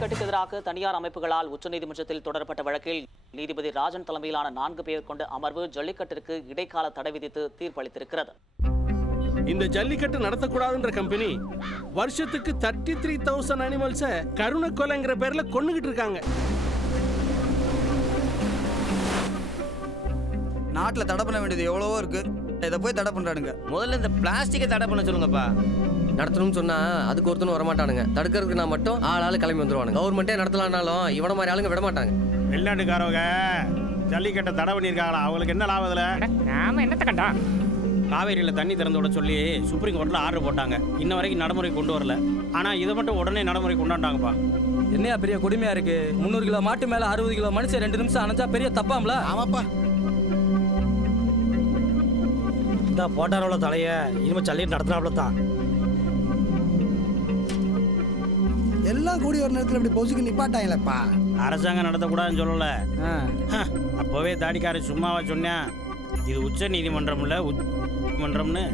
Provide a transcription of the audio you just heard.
ஜல்லிக்கட்டுக்கு எதிராக தனியார் அமைப்புகளால் உச்சநீதிமன்றத்தில் தொடரப்பட்ட வழக்கில் நீதிபதி ராஜன் தலைமையிலான 4 பேர் கொண்ட அமர்வு ஜல்லிக்கட்டிற்கு இடைக்கால தடை விதித்து தீர்ப்பளித்திருக்கிறது. இந்த ஜல்லிக்கட்டு நடத்தக்கூடாதுன்ற கம்பெனி வருஷத்துக்கு 33,000 அனிமல்ஸை கருணை கொலைங்கிற பேர்ல கொன்னுகிட்டு இருக்காங்க. நாட்டில் தடை பண்ண வேண்டியது எவ்வளவோ இருக்கு, இதை போய் தடை பண்றானுங்க. முதல்ல இந்த பிளாஸ்டிக்கை தடை பண்ண சொல்லுங்கப்பா. நடத்தணும்னு சொன்னா அதுக்கு ஒருத்தனும் வரமாட்டானுங்க. தடுக்கிறதுக்கு நான் மட்டும் ஆள் கிளம்பி வந்துருவானுங்க. கவர்மெண்ட்டே நடத்தலாம்னாலும் இவன மாதிரி ஆளுங்க விட மாட்டாங்க. வெளிநாட்டுக்காரவங்க ஜல்லிக்கட்டை தடை பண்ணியிருக்காங்களா? அவங்களுக்கு என்ன லாபம் இதில்? நாம என்னத்தை கண்டோம்? காவேரியில் தண்ணி திறந்து விட சொல்லி சுப்ரீம் கோர்ட்டில் ஆர்டர் போட்டாங்க. இன்ன வரைக்கும் நடைமுறை கொண்டு வரல. ஆனால் இதை மட்டும் உடனே நடைமுறை கொண்டாண்டாங்கப்பா. என்னையா பெரிய கொடுமையா இருக்கு? 300 கிலோ மாட்டு மேல 60 கிலோ மனுஷன் 2 நிமிஷம் அணைச்சா பெரிய தப்பாம்ல? ஆமாப்பா. இந்த போட்டாரோட தலைய இனிமே ஜல்லிக்கட்டு நடத்தினாப்ல தான். எல்லாம் கூடி ஒரு நேரத்தில் இப்படி பொசுக்கு நிப்பாட்டாங்களேப்பா. அரசாங்கம் நடத்தக்கூடாதுன்னு சொல்லல. அப்போவே தாடிக்காரன் சும்மாவா சொன்னேன் இது உச்ச நீதிமன்றம் இல்லை, நீதிமன்றம்னு.